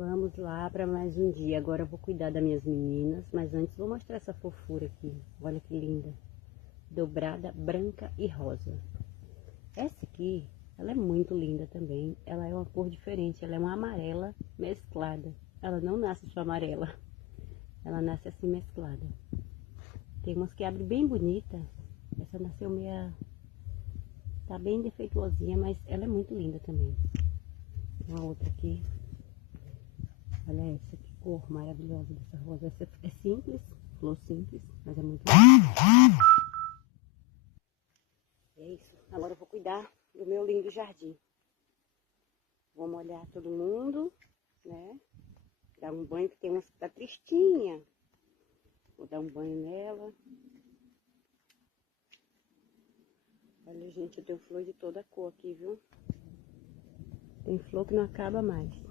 Vamos lá para mais um dia. Agora eu vou cuidar das minhas meninas, mas antes vou mostrar essa fofura aqui. Olha que linda. Dobrada, branca e rosa. Essa aqui, ela é muito linda também. Ela é uma cor diferente, ela é uma amarela mesclada. Ela não nasce só amarela, ela nasce assim mesclada. Tem umas que abrem bem bonita. Essa nasceu meia... tá bem defeituosinha, mas ela é muito linda também. Uma outra aqui. Olha essa, que cor maravilhosa dessa rosa. Essa é simples, flor simples, mas é muito linda. É isso. Agora eu vou cuidar do meu lindo jardim. Vou molhar todo mundo, né? Dar um banho, que tem umas que tá tristinha. Vou dar um banho nela. Olha, gente, eu tenho flor de toda cor aqui, viu? Tem flor que não acaba mais.